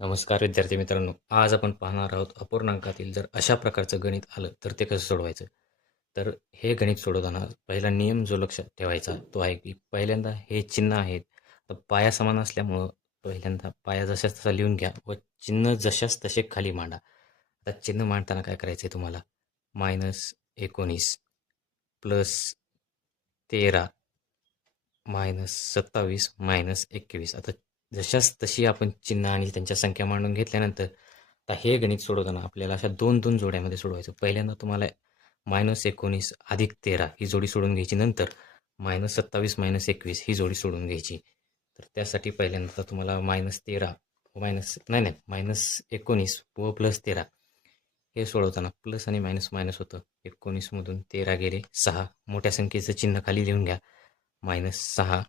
नमस्कार विद्यार्थी मित्रांनो, आज आपण पाहणार आहोत अपूर्णांकातील जर अशा प्रकारचं गणित आलं तर ते कसं सोडवायचं. तर हे गणित सोडवताना पहिला नियम जो लक्षात ठेवायचा तो आहे की पहिल्यांदा हे चिन्ह आहेत तर पाया समान असल्यामुळं पहिल्यांदा पाया जशाच तसा लिहून घ्या व चिन्ह जशाच तसे खाली मांडा. आता चिन्ह मांडताना काय करायचं आहे तुम्हाला, -19 +13 -27 -21. आता जशाच तशी आपण चिन्ह आणि त्यांच्या संख्या मांडून घेतल्यानंतर आता हे गणित सोडवताना आपल्याला अशा दोन दोन जोड्यामध्ये सोडवायचं. पहिल्यांदा तुम्हाला -19 + 13 ही जोडी सोडून घ्यायची. नंतर -27 -21 ही जोडी सोडून घ्यायची. तर त्यासाठी पहिल्यांदा तुम्हाला -13 मायनस नाही नाही -19 व +13 हे सोडवताना प्लस आणि मायनस मायनस होतं. 19मधून 13 गेले 6. मोठ्या संख्येचं चिन्ह खाली लिहून घ्या. -6.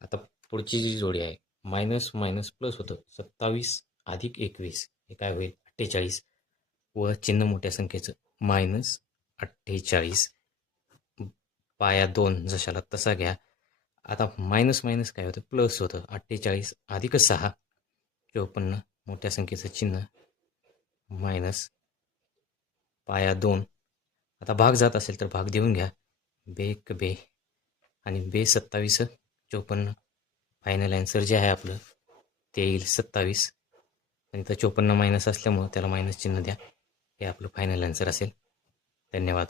आता पुढची जी जोडी आहे मायनस मायनस प्लस होतं. 27 + 21 हे काय होईल 48 व चिन्ह मोठ्या संख्येचं -48. पाया 2 जशाला तसा घ्या. आता मायनस मायनस काय होतं प्लस होतं. 48 + 6 54 मोठ्या संख्येचं चिन्ह मायनस पाया 2. आता भाग जात असेल तर भाग देऊन घ्या. बेक बे आणि 27 54. फायनल आन्सर जे आहे आपलं ते येईल 27. आणि इथं 54 मायनस असल्यामुळं त्याला मायनस चिन्ह द्या. हे आपलं फायनल आन्सर असेल. धन्यवाद.